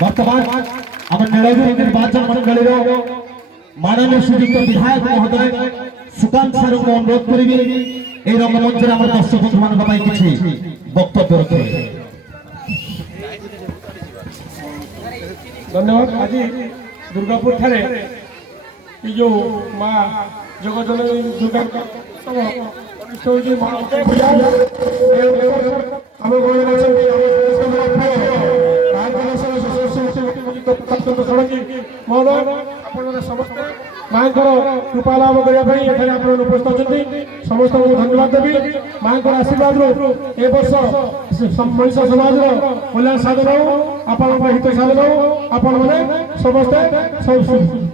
बर्तमान आम नीलगिरी निर्वाचन मंडल माननीय श्रीयुक्त विधायक महोदय सुकांत सर को अनुरोध करी रंगमंच दर्शक बंधु मान किसी वक्तव्य रखे। धन्यवाद। आज दुर्गापुर ठारे जो माँ जगजननी दुर्गा समस्त माँ कृपा लाभ करने उपस्थित अच्छी समस्त धन्यवाद देवी। माँ आशीर्वाद ए वर्ष मनीष समाज कल्याण साधन हो आपण हित साधन हो आपण मैंने समस्ते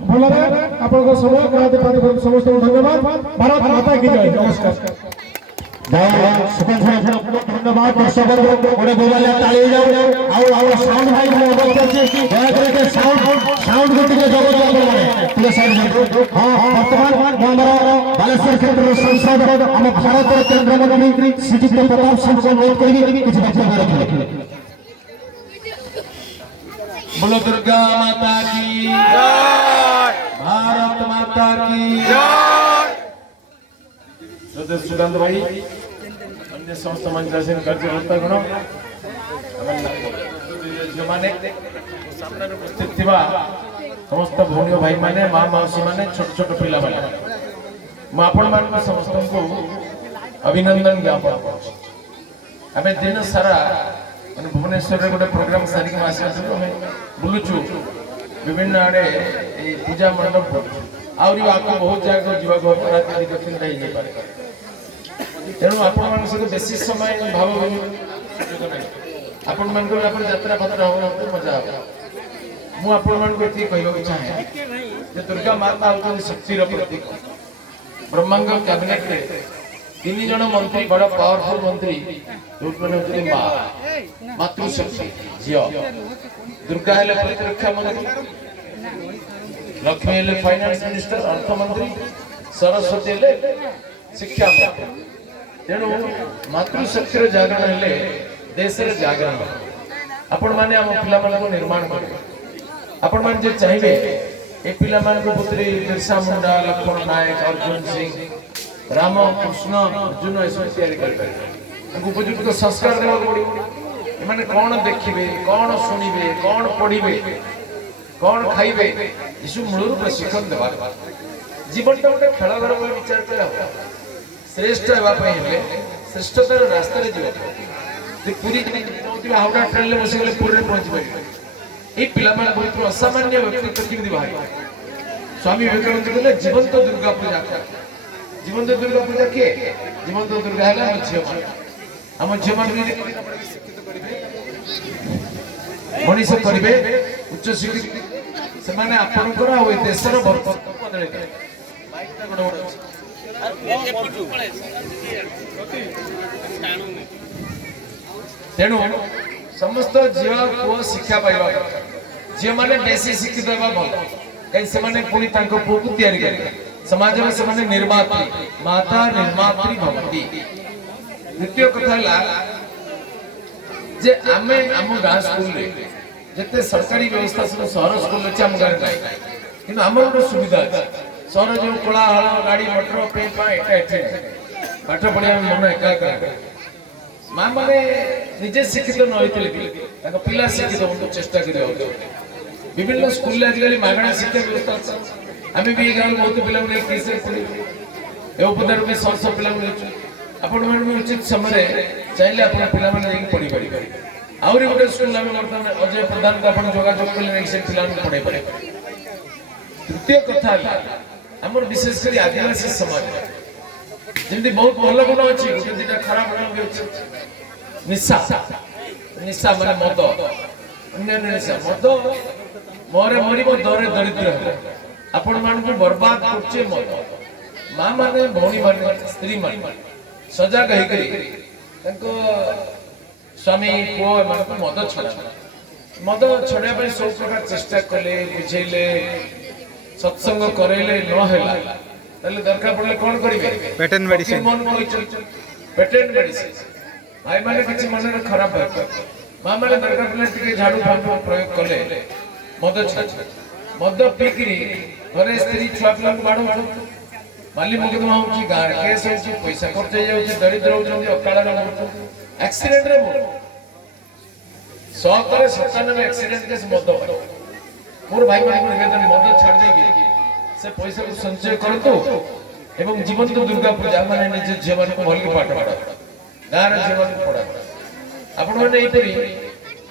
भल समय समस्त धन्यवाद। भारत माता की जय। नमस्कार। धन्यवाद दर्शक मोबाइल ताली साउंड भाई साउंड को वर्तमान बालेश्वर क्षेत्र सांसद आम भारत केंद्र मंत्री श्रीयुक्त प्रताप सिंह को अनुरोध करेंगे कुछ वक्तव्य रखें। बोलो दुर्गा माता की जय, भारत माता की जय। सुगंध भाई अन्य समस्त मंचासीन कार्यकर्ता गण जो माने सामने उपस्थित थिबा समस्त भौणी भाई माने माँ मौसी माने छोट छोट पिला माने मैं आपण मान समस्त को अभिनंदन ज्ञापन आम दिन सारा मैंने भुवनेश्वर गोटे प्रोग्राम सारिक बुलुचु विभिन्न आड़े पूजा मंडप आहरी आपको बहुत जगह जावाक रात चिंता ही पारे तेणु आपण सहित बेसी समय भाव आपण मान यात्रा पत्र हम मजा मुझे कहवाक चाहे दुर्गा माता हूँ शक्तिर प्रतीक। ब्रह्मांड कैबिनेट रे 3 जन मंत्री बड़ पावरफुल मंत्री माँ मातृशक्ति झील दुर्गा हेले प्रतिरक्षा मंत्री लक्ष्मी हेले फाइनेंस मिनिस्टर अर्थमंत्री सरस्वती हेले शिक्षा मंत्री। तेणु मातृशक्तिर जागरण हेले देश जागरण आपण माने आम पिला को निर्माण करेंगे आपण मान जे चाहिए ए पिला मान को पुत्री बिरसा मुंडा लक्ष्मण नायक अर्जुन सिंह राम कृष्ण अर्जुन ऐसा तैयारी कर उपयुक्त संस्कार देवा पड़ो एमाने कौन देखिबे कौन सुनिबे कौन पढ़िबे कौन खाइबे यीशु मूल प्रशिक्षण देवा जीवन टा गोटे खेल घर विचार करा श्रेष्ठ हेबा हेले श्रेष्ठतार रास्ता रे जीवा पूरी हावड़ा ट्रेन में बस गले पूरी पहुंच पारे ये पिला बहुत असामान्य व्यक्तित्व केमती बाहर स्वामी विवेकानंद कहले जीवंत दुर्गा पूजा जीवंत दुर्गा पूजा किए जीवंत दुर्गा है आम झील मान मनीष करेंगे उच्च शिक्षित से माने आपणकर आ देशर तेणु समस्त झील पुओ शिक्षा पाइबा झील माने बेसी शिक्षित होगा भल कहीं से माने पुणी तांको पुओ को तैयारी करे समाज में से माने निर्मात्री माता निर्मात्री भवती। द्वितीय कथा ला जे आमे आम गाँ स्कूल रे जते सरकारी व्यवस्था सब शहर स्कूल अच्छे आम गाँव नहीं किंतु आम गोटे सुविधा अच्छे शहर जो कोलाहल गाड़ी मोटर पे पाठ पढ़िया मन एकाग्र माँ मैंने निजे शिक्षित न होते पिला शिक्षित होने चेष्टा कर विभिन्न स्कूल आजिकल मागणा शिक्षा व्यवस्था आम भी गाँव बहुत पिला उपदार में 100 पिला आपण उचित समय चाहिए आप पिला पढ़ी पारे आहरी गोटे स्कूल बर्तमान अजय प्रधान को आप जोगाजोग कले पिला पढ़े पारे। तृतीय कथा आम विशेषकर आदिवासी समाज जमी बहुत भल गुण अच्छी गोटे 2टा खराब गुण भी अच्छे निशा निशा माने मद अन्य निशा मद मोरे मरिब दरे दरिद्र आपण मान को बर्बाद करछे मद मां माने भौणी माने स्त्री माने सजाग है करी तनको स्वामी को मान को मद छड़ा पे सब प्रकार चेष्टा कले बुझेले सत्संग करेले न होला तले दरकार पड़ले कोन करिवे पेटेंट मेडिसिन पेटेंट मेडिसिन भाई मैंने किसी मन में खराब है माँ मैंने दरकार पड़े टिके झाड़ू फाड़ू प्रयोग कले मद छाड़ मद पीकरी घरे स्त्री छुआ पिला बाड़ू माली मुकदमा होची गार केस होची पैसा खर्च हो जाउची दरिद्र होचंदी अकाल रे मृत्यु एक्सीडेंट रे मृत्यु 100 करे 97 एक्सीडेंट केस मद मोर भाई भाई निवेदन मद छाड़ देगी से पैसा को संचय करतो एवं जीवन तो दुर्गा पूजा माने निज जीवन को भलके पाठ पढ़ा गार जीवन को पढ़ा आपण माने एपरी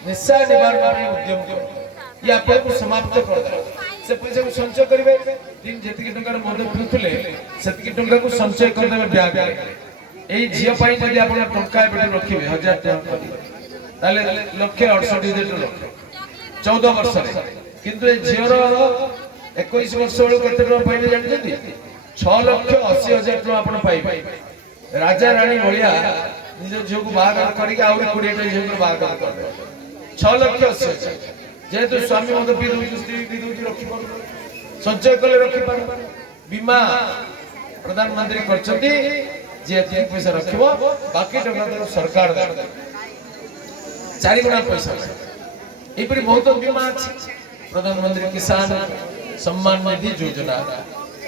निशा निवारण ପାଇଁ उद्यम कर या पे को समाप्त कर दे से पैसा को संचय करिवे दिन जेतिक टंका मद पिउथले सेतिक टंका को संचय कर देबे ब्याग एई झियो पई जदि आपण टंका बेटे रखिबे 1000 टका ताले लक्ष 68 लक्ष 14 वर्ष रे किंतु ए झियोर 21 वर्ष बेले केते टका पाइले जानछथि 6 लक्ष 80 हजार टका आपण पाइबे राजा रानी भलिया निज झियो को बाहागर करिक आउरी 20 टा झियो को बाहागर कर दे 6 लक्ष 80 हजार जेतु स्वामी मद पी दउची स्त्री पी दउची रखि पर संचय कले रखि पर बीमा प्रधानमंत्री करछथि जे एते पैसा रखिबो बाकी टका तो सरकार दे 4 गुना पैसा एपरि बहुत बीमा अछि प्रधानमंत्री किसान सम्मान निधि योजना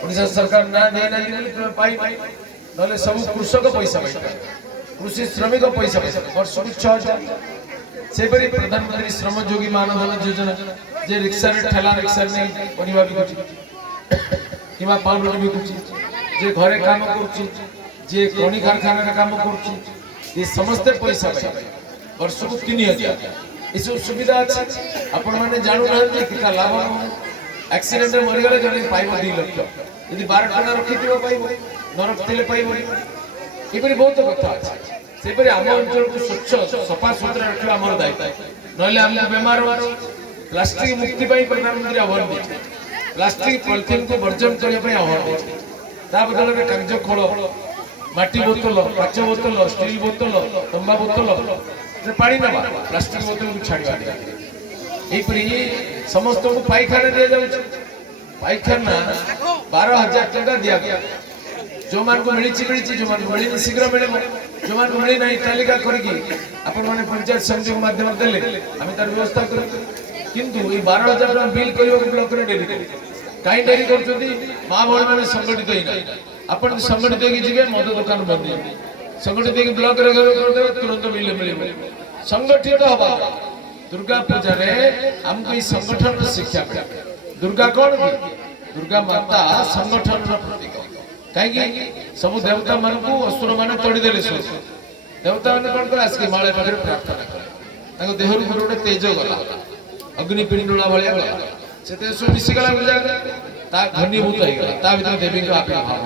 ओडिसा सरकार ना दे ना दिले पाई नले सब कृषक पैसा पाई कृषि श्रमिक पैसा वर्ष को 6000 सेपरी प्रधानमंत्री श्रम योगी मानधन योजना जे रिक्शा रे ठेला रिक्शा ने परिवा बिकुची किबा पाउडर बिकुची जे घरे काम करूची जे कोनी कारखाना रे काम करूची ये समस्त पैसा पाई वर्ष को 3000 इस सुविधा अछि आपण माने जानु ना कि लाभ एक्सीडेंट रे मरि गेले जने पाइबो 2 लाख यदि 12 टका रखिथिबो पाइबो न रखिले पाइबो एपरी बहुत कथा अछि सेपरी आम अंचल को स्वच्छ सफा सुतरा रखिबा हमर दायित्व नले हम बेमार हो प्लास्टिक मुक्ति पई प्रधानमंत्री आह्वान दे प्लास्टिक पॉलिथीन को वर्जन करिया पई आह्वान दे ता बदल रे कागज खोल माटी बोतल काच बोतल स्टील बोतल तंबा बोतल रे पानी नबा प्लास्टिक बोतल को छाड़िबा दे एपरी समस्त को पाइखाना दे जाउ पाइखाना 12000 टका दिया गया जो मान को मिली जो मान को मिली शीघ्र मिले जो मान को मिली नहीं तालिका करके अपन माने पंचायत संयोग माध्यम देले हम तार व्यवस्था कर किंतु ए 12000 टका बिल करियो ब्लॉक रे डेरी काई डेरी करछथि मां भण माने संगठित होई ना अपन संगठित होई जिवे मद दुकान बंद संगठित होई ब्लॉक रे कर दे तुरंत बिल मिले संगठित होबा दुर्गा पूजा रे हमको ई संगठन शिक्षा मिले दुर्गा कौन की दुर्गा माता संगठन रो प्रतीक काई सब देवता मान को असुर माने तोड़ी देले सो देवता माने कोन कर आसके माळे पाखरे प्रार्थना करे ताको देहरु गोटे तेज गला अग्नि पिंडुला भलिया गला से तेज सो मिसी गला बुझा ता घनीभूत हो गला ता भीतर देवी को आपे भाव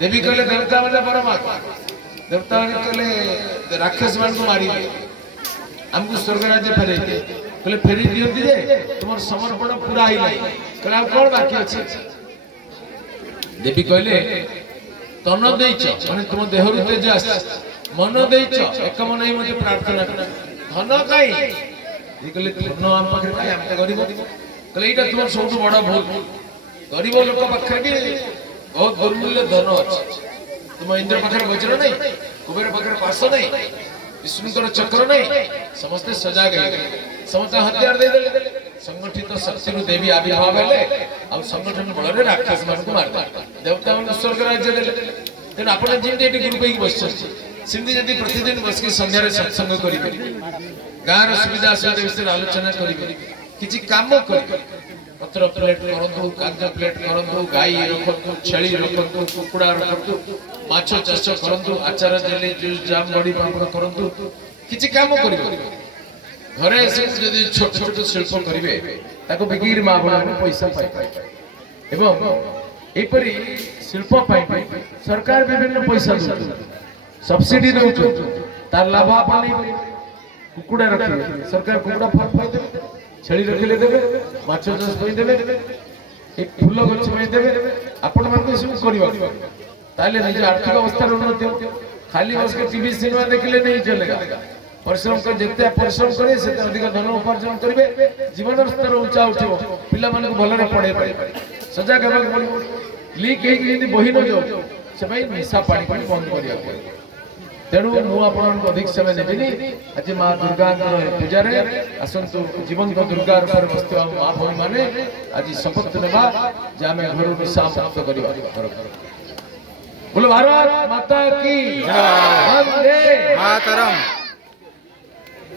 देवी कहले देवता माने परमात्मा देवता माने कहले राक्षस मान को मारी हमको स्वर्ग राज्य फेरे कहले फेरी दियंती जे तुमर समर्पण पूरा आइला कहला कोन बाकी अछि देवी कहले तन देइछ माने तुम देहरु तेज आस मन देइछ एक मन ही मते प्रार्थना कर धन काई ई कहले धन हम पाखरे काई हम त गरीब कहले एटा तुम सबटु बड़ भूल गरीब लोक पाखरे भी बहुत दुर्मूल्य धन अछि तुम इंद्र पाखरे वज्र नहीं कुबेर पाखरे पास नहीं विष्णुकर चक्र नहीं समस्त सजाग है समस्त हथियार दे देले संगठित शक्ति नु देवी आविर्भाव हेले आ संगठन बळ रे राक्षस मान को मार देवता मान स्वर्ग राज्य देले तेन आपण जिंदे एटी गुरु पेई बस सिंधी जदी प्रतिदिन बस के संध्या रे सत्संग करिबे गार सुविधा असुविधा विषय आलोचना करिबे किछि काम करिबे पत्र प्लेट करंतु कागज प्लेट करंतु गाई रखंतु छेली रखंतु कुकुडा रखंतु माछ चाष करंतु आचार जेली जूस जाम बडी पापड़ करंतु किछि काम करिबे घरे से जदी छोट छोट शिल्प करिवे ताको बिगिर मा बना पैसा पाइ एवं एपरी शिल्प पाइ सरकार विभिन्न पैसा दउ सब्सिडी दउ तार लाभ आपन कुकुडा रखिबे सरकार कुकुडा फाइ देबे छेली रखिले देबे माछ चाष करि देबे एक फूल गछ में देबे आपण मान को सब करिबा ताले निज आर्थिक अवस्था उन्नति खाली बस के टीवी सिनेमा देखले नहीं चलेगा परिश्रम कर जिते परिश्रम करे से अधिक धन उपार्जन करिवे जीवन स्तर ऊंचा उठिबो पिला मन को भलरे पढे पाए सजग हेबाक पड़िबो लीक हे कि बही न जाओ से भाई निशा पानी बंद करिया तेणु मु आपनको अधिक समय नेबिनी आज माँ दुर्गा पूजा आसतु जीवंत दुर्गा रूप बसुवा माँ भौणी मैंने आज शपथ नेबा जे आम घर निशा मुक्त करवा बोलो भारत माता की जय। वंदे मातरम।